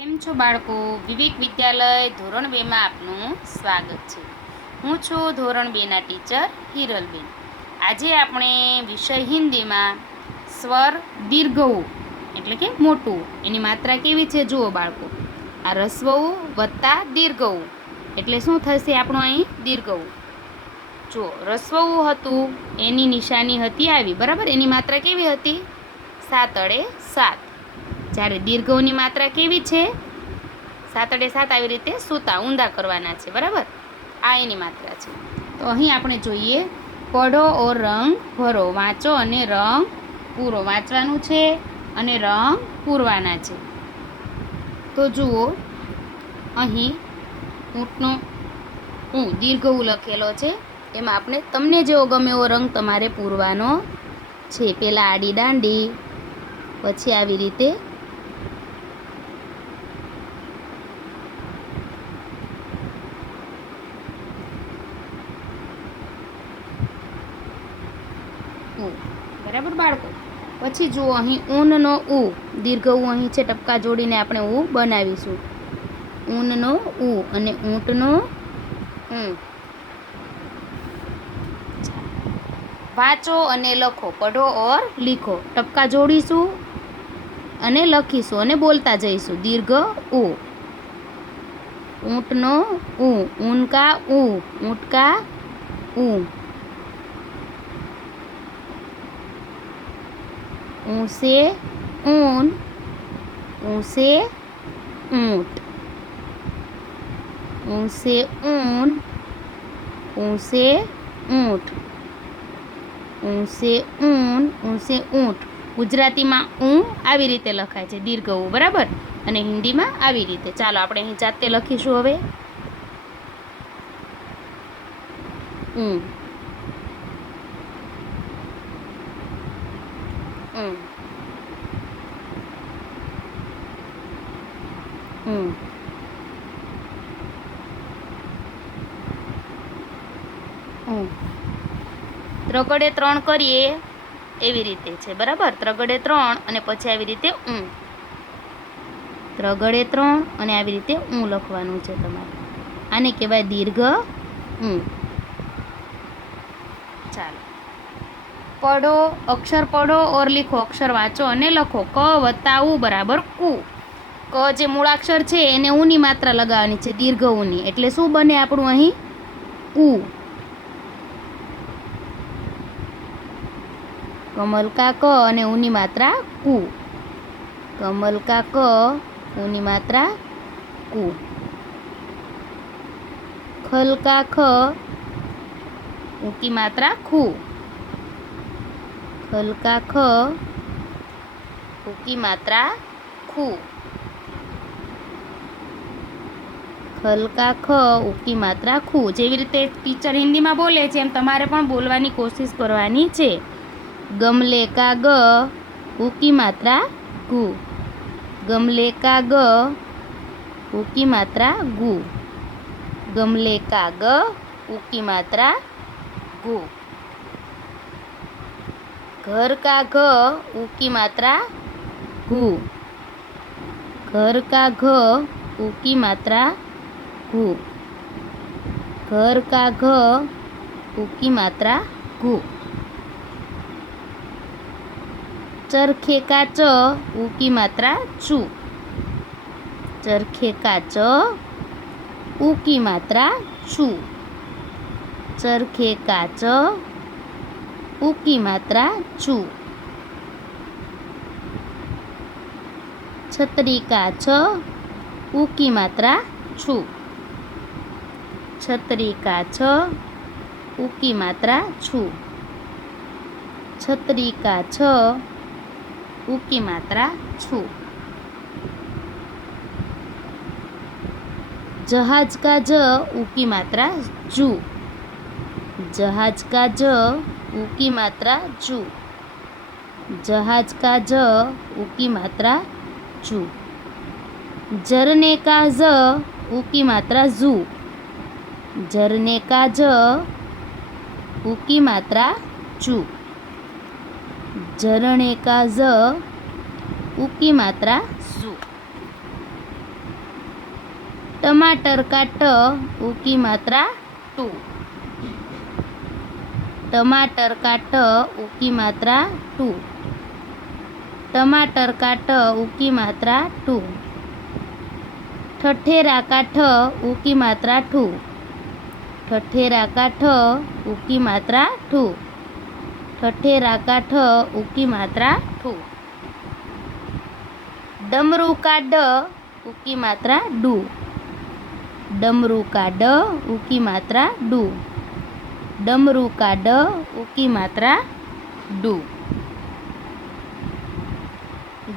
કેમ છો બાળકો? વિવેક વિદ્યાલય ધોરણ 2 માં આપનું સ્વાગત છે. હું છું ધોરણ 2 ના ટીચર હિરલબેન. આજે આપણે વિષય હિન્દીમાં સ્વર દીર્ઘ ઉ એટલે કે મોટું એની માત્રા કેવી છે જુઓ બાળકો. આ રસ્વ ઉ વત્તા દીર્ઘ ઉ એટલે શું થશે આપણું અહીં દીર્ઘ ઉ. જુઓ રસ્વ ઉ હતું એની નિશાની હતી આવી, બરાબર. એની માત્રા કેવી હતી? 7 અડે 7. જ્યારે દીર્ઘ ઉની માત્રા કેવી છે? 7 અડે 7 આવી રીતે સૂતા ઊંધા કરવાના છે, બરાબર. આ એની માત્રા છે. તો અહીં આપણે જોઈએ પઢો ઓર રંગ ભરો, વાંચો અને રંગ પૂરો. વાંચવાનું છે અને રંગ પૂરવાના છે. તો જુઓ અહીં ઊંટનો દીર્ઘ ઉ લખેલો છે. એમાં આપણે તમને જેવો ગમે એવો રંગ તમારે પૂરવાનો છે. પહેલાં આડી દાંડી, પછી આવી રીતે બરાબર બાળકો. પછી જુઓ અહીં ઊનનો ઉ દીર્ઘ ઉ અહીં છે, ટપકા જોડીને આપણે ઉ બનાવીશું. ઊનનો ઉ અને ઊંટનો ઊ. વાંચો અને લખો, પઢો ઓર લીખો. ટપકા જોડીશું અને લખીશું અને બોલતા જઈશું. દીર્ઘ ઉ. ઊંટનો ઉ, ઊનકા ઉ, ઊંટકા ઉ. ऊँसे ऊन, ऊँसे ऊँट. ऊँसे ऊन, ऊँसे ऊँट. ऊँसे ऊन, ऊँसे ऊँट. ગુજરાતીમાં ઊં આવી રીતે લખાય છે દીર્ઘ ઉ, બરાબર. અને હિન્દીમાં આવી રીતે. ચાલો આપણે અહીં જાતે લખીશું હવે. ઊં ઊં ઊં. ત્રગડે 3 કરીએ એવી રીતે છે, બરાબર. ત્રગડે 3 અને પછી આવી રીતે ઊં. ત્રગડે 3 અને આવી રીતે ઊં લખવાનું છે તમારે. આને કહેવાય દીર્ઘ ઊં. ચાલો પઢો, અક્ષર પઢો ઓર લીખો. અક્ષર વાંચો અને લખો. ક વત્તા ઉ બરાબર કુ. ક જે મૂળાક્ષર છે એને ઉની માત્રા લગાવવાની છે, દીર્ઘ ઉની. એટલે શું બને આપણું અહીં? કુ. કમલ કા ક અને ઉની માત્રા કુ. કમલ કા ક, ઉની માત્રા કુ. ખલ કા ખ, ઊંકી માત્રા ખુ. ખલ કા ખ, ઊંકી માત્રા ખુ. ખલ કા ખ, ઊંકી માત્રા ખુ. જેવી રીતે ટીચર હિન્દીમાં બોલે છે એમ તમારે પણ બોલવાની કોશિશ કરવાની છે. ગમલે કા ગ, ઊંકી માત્રા ગુ. ગમલે કા ગ, ઊંકી માત્રા ગુ. ગમલે કા ગ, ઊંકી માત્રા ગુ. ઘર કા ઘ, ઊંકી માત્રા ઘુ. ઘર કા ઘ, ઊંકી માત્રા ઘુ. ઘર કા ઘ, ઊંકી માત્રા ઘુ. ચરખે કા ચ, ઊંકી માત્રા ચુ. ચરખે કા ચ, ઊંકી માત્રા ચુ. ચરખે કા ચ, ઊંકી માત્રા ચુ. છત્રી કા છ, ઊંકી માત્રા છુ. છત્રી કા છ, ઊંકી માત્રા છુ. છત્રી કા છ, ઊંકી માત્રા છુ. જહાજ કા જ, ઊંકી માત્રા જુ. જહાજ કા જ, ઊંકી માત્રા જુ. જહાજ કા જ, ઊંકી માત્રા જુ. ઝરને કા ઝ, ઊંકી માત્રા ઝુ. ઝરને કા જ, ઊંકી માત્રા જુ. ઝરણે કા ઝ, ऊकी मात्रा जू. टमाटर का ट उ की मात्रा टू। टमाटर का ट उ की मात्रा टू। टमाटर का ट उ की मात्रा टू। ठठेरा का ठ उ की मात्रा ठू। ठठेरा का ठ उ की मात्रा ठू। ठठेरा का ठ उ की मात्रा ठू। डमरू का ड उ की मात्रा डू। डमरू का ड उ की मात्रा डू। डमरू का ड उ की मात्रा डू।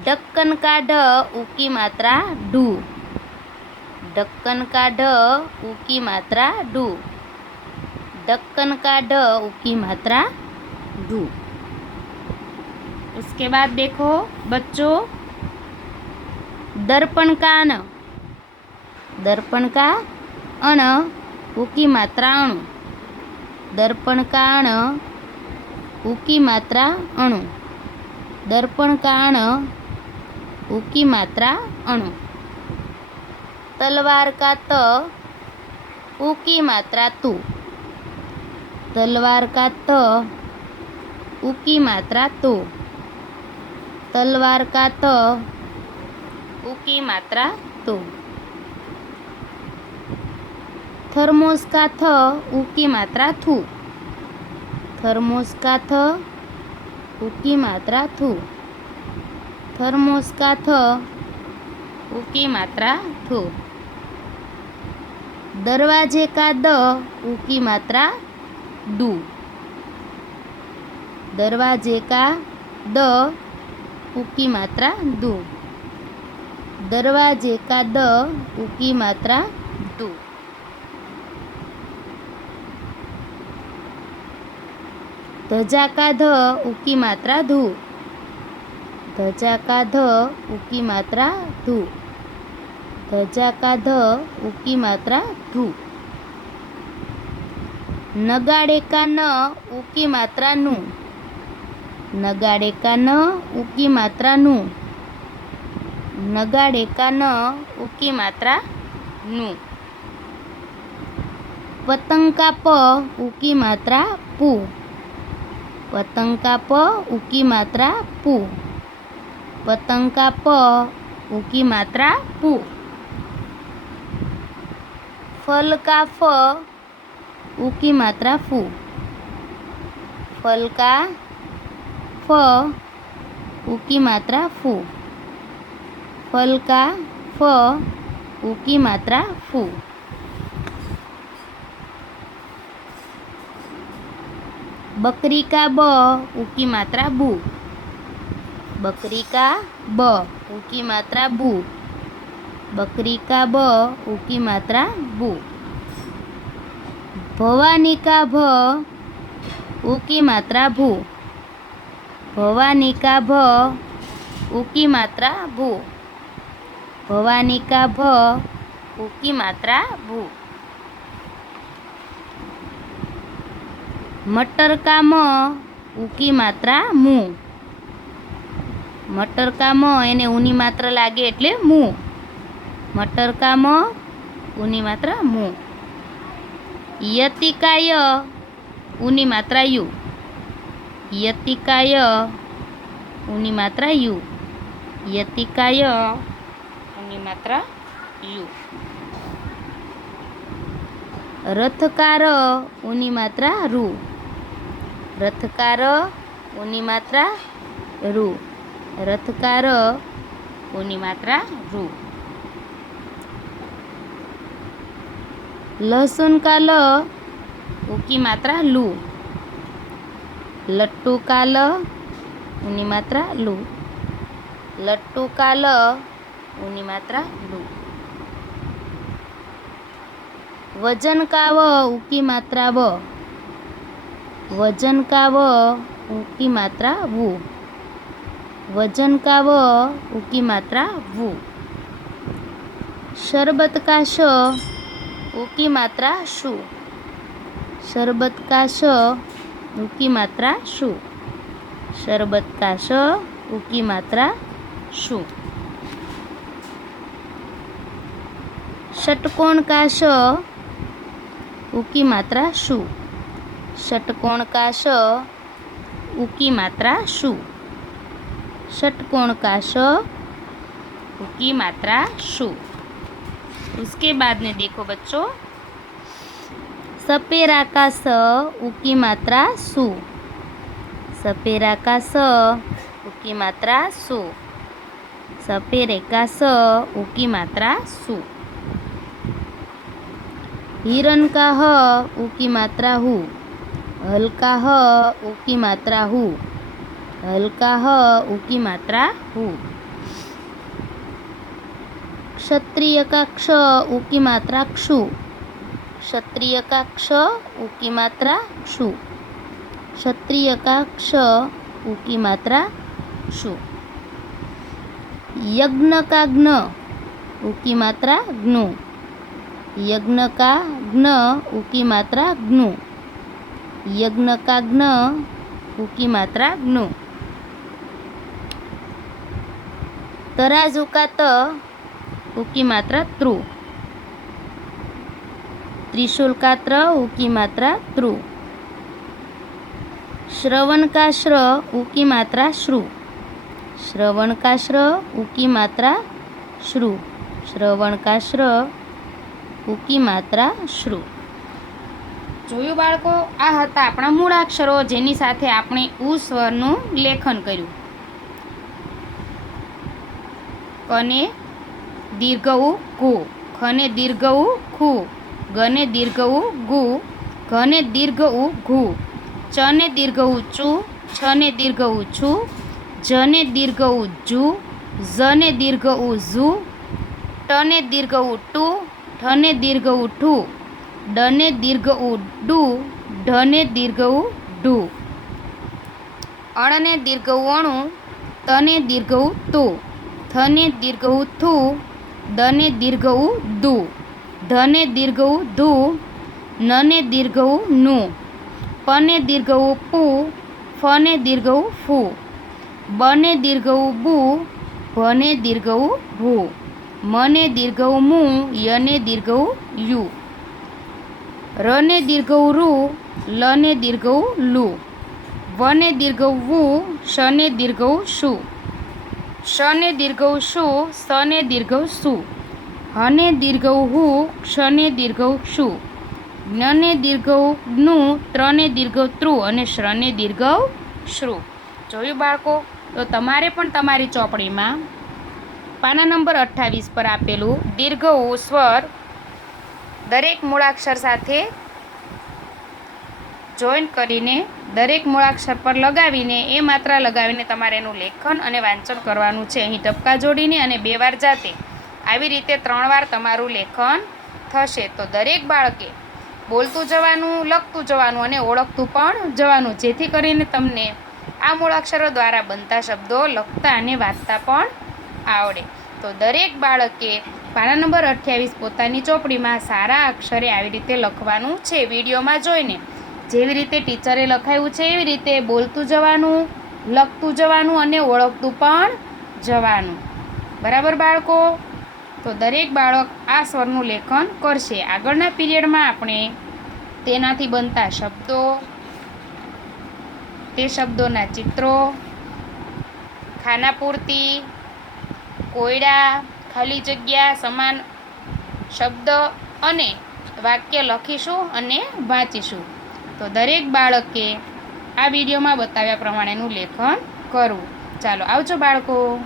ढक्कन का ढ उ की मात्रा डू। ढक्कन का ढ उ की मात्रा डू। ढक्कन का ढ उ की मात्रा डू। उसके बाद देखो बच्चों, दर्पण का अण। दर्पण का अण उ की मात्रा अणु। दर्पण का अण उ की मात्रा अणु। दर्पण का अण उ की मात्रा अणु। तलवार का त उ की मात्रा तू। तलवार का त उ की मात्रा तो। तलवार का त उ की मात्रा तो। थर्मोस का थ उ की मात्रा थू। थर्मोस का थ उ की मात्रा थू। थर्मोस का थ उ की मात्रा थू। दरवाजे का द उ की मात्रा डू। दरवाजे का द उ की मात्रा दू। दरवाजे का द उ की मात्रा दू। ध्वजा का ध उ की मात्रा धू। ध्वजा का ध उ की मात्रा धू। ध्वजा का ध उ की मात्रा धू। नगाड़े का न उ की मात्रा नू। नगाड़े का न उ की मात्रा नू। नगाड़े का न उ की मात्रा नू। पतंग का प उ की मात्रा पू। पतंग का प उ की मात्रा पू। पतंग का प उ की मात्रा पू। फल का फ उ की मात्रा फू। फल का फ उ की मात्रा फू। फल का फ उ की मात्रा फू। बकरी का ब उ की मात्रा बू। बकरी का ब उ की मात्रा बू। बकरी का ब उ की मात्रा बू। भवानी का भ उ की मात्रा भू। भवानी का भ उ की मात्रा भू। भवानी का भ उ की मात्रा भू। मटर का म उ की मात्रा मू। मटर का म એને ઊની માત્રા લાગે એટલે મુ। મટર का म ઊની માત્રા મુ। યતિ का ય ઊની માત્રા યુ। યતિ का य ઊની માત્રા યુ। યતિ का य ઊની માત્રા યુ। रथ का र ऊनी मात्रा रू। रथ का र ऊनी मात्रा रू। रथ का र ऊनी मात्रा रू। लहसुन का ल उ की मात्रा लू। लट्टू का ल ऊनी मात्रा लू। लट्टू का ल ऊनी मात्रा लू। वजन का व उ की मात्रा व। वजन का व उ की मात्रा वू। वजन का व उ की मात्रा वू। शरबत का श उ की मात्रा शू। शरबत का श उ की मात्रा शू। शरबत का श उ की मात्रा शू। षटकोण का श उ की मात्रा शु। षटकोण का श उ की मात्रा शु। षटकोण का श उ की मात्रा शु। उसके बाद में देखो बच्चों, सपेरा का स उ की मात्रा सु। सपेरा का स उ की मात्रा सु। सपेरे का स उ की मात्रा सु। हिरण का ह उ की मात्रा हु। हल का ह उ की मात्रा हु। हल का ह उ की मात्रा हु। क्षत्रिय का क्ष उ की मात्रा क्षु। क्षत्रिय का क्ष उ की मात्रा क्षु। क्षत्रिय का क्ष उ की मात्रा क्षु। यज्ञ का ज्ञ उ की मात्रा ज्ञु। यज्ञ का ज्ञ उ की मात्रा ज्ञु। यज्ञ का ज्ञ उ की मात्रा ज्ञु। तराजू का त उ की मात्रात्रु। त्रिशूल का त्र उ की मात्रात्रु। श्रवण का श्र उ की मात्रा श्रु। श्रवण का श्र उ की मात्रा श्रु। श्रवण का श्र उ की मात्रा श्रु। જોયું બાળકો, આ હતા આપણા મૂળાક્ષરો જેની સાથે આપણે ઉ સ્વરનું લેખન કર્યું. કને દીર્ઘ ઉ કુ, ખને દીર્ઘ ઉ ખુ, ગને દીર્ઘ ઉ ગુ, ઘને દીર્ઘ ઉ ઘુ, ચને દીર્ઘ ઉ ચુ, છને દીર્ઘ ઉ છુ, જને દીર્ઘ ઉ જુ, ઝને દીર્ઘ ઉ ઝુ, ટને દીર્ઘ ઉ ટુ, ઠને દીર્ઘ ઉ ઠુ, ડને દીર્ઘ ઉ ડુ, ઢને દીર્ઘ ઉ ઢુ, અણને દીર્ઘ ઉ અણુ, તને દીર્ઘ ઉ તુ, થને દીર્ઘ ઉ થુ, દને દીર્ઘ ઉ દુ, ધને દીર્ઘ ઉ ધુ, નને દીર્ઘ ઉ નુ, પને દીર્ઘ ઉ પુ, ફને દીર્ઘ ઉ ફુ, બને દીર્ઘ ઉ બુ, ભને દીર્ઘ ઉ ભુ, મને દીર્ઘ ઉ મુ, યને દીર્ઘ ઉ યુ, રને દીર્ઘ ઉ રુ, લને દીર્ઘ ઉ લુ, વને દીર્ઘ ઉ વુ, શને દીર્ઘ ઉ શુ, શને દીર્ઘ ઉ શુ, સને દીર્ઘ ઉ સુ, હને દીર્ઘ ઉ હુ, ક્ષને દીર્ઘ ઉ ક્ષુ, જ્ઞને દીર્ઘ ઉ જ્ઞુ, ત્રને દીર્ઘ ઉ ત્રુ અને શ્રને દીર્ઘ ઉ શ્રુ. જોયું બાળકો? તો તમારે પણ તમારી ચોપડીમાં પાના નંબર 28 પર આપેલું દીર્ઘ ઉ સ્વર દરેક મૂળાક્ષર સાથે જોઈન કરીને દરેક મૂળાક્ષર પર લગાવીને એ માત્રા લગાવીને તમારે એનું લેખન અને વાંચન કરવાનું છે. અહીં ટપકા જોડીને અને 2 વાર જાતે આવી રીતે 3 વાર તમારું લેખન થશે. તો દરેક બાળકે બોલતું જવાનું, લખતું જવાનું અને ઓળખતું પણ જવાનું, જેથી કરીને તમને આ મૂળાક્ષરો દ્વારા બનતા શબ્દો લખતા અને વાંચતા પણ આવડે. તો દરેક બાળકે પાના નંબર 28 પોતાની ચોપડીમાં સારા અક્ષરે આવી રીતે લખવાનું છે. વિડીયોમાં જોઈને જેવી રીતે ટીચરે લખાયું છે એવી રીતે બોલતું જવાનું, લખતું જવાનું અને ઓળખતું પણ જવાનું. બરાબર બાળકો? તો દરેક બાળક આ સ્વરનું લેખન કરશે. આગળના પીરિયડમાં આપણે તેનાથી બનતા શબ્દો, તે શબ્દોના ચિત્રો, ખાનાપૂર્તિ, કોયડા, ખાલી જગ્યા, સમાન શબ્દ અને વાક્ય લખીશું અને વાંચીશું. તો દરેક બાળકે આ વિડીયોમાં બતાવ્યા પ્રમાણેનું લેખન કરવું. ચાલો આવજો બાળકો.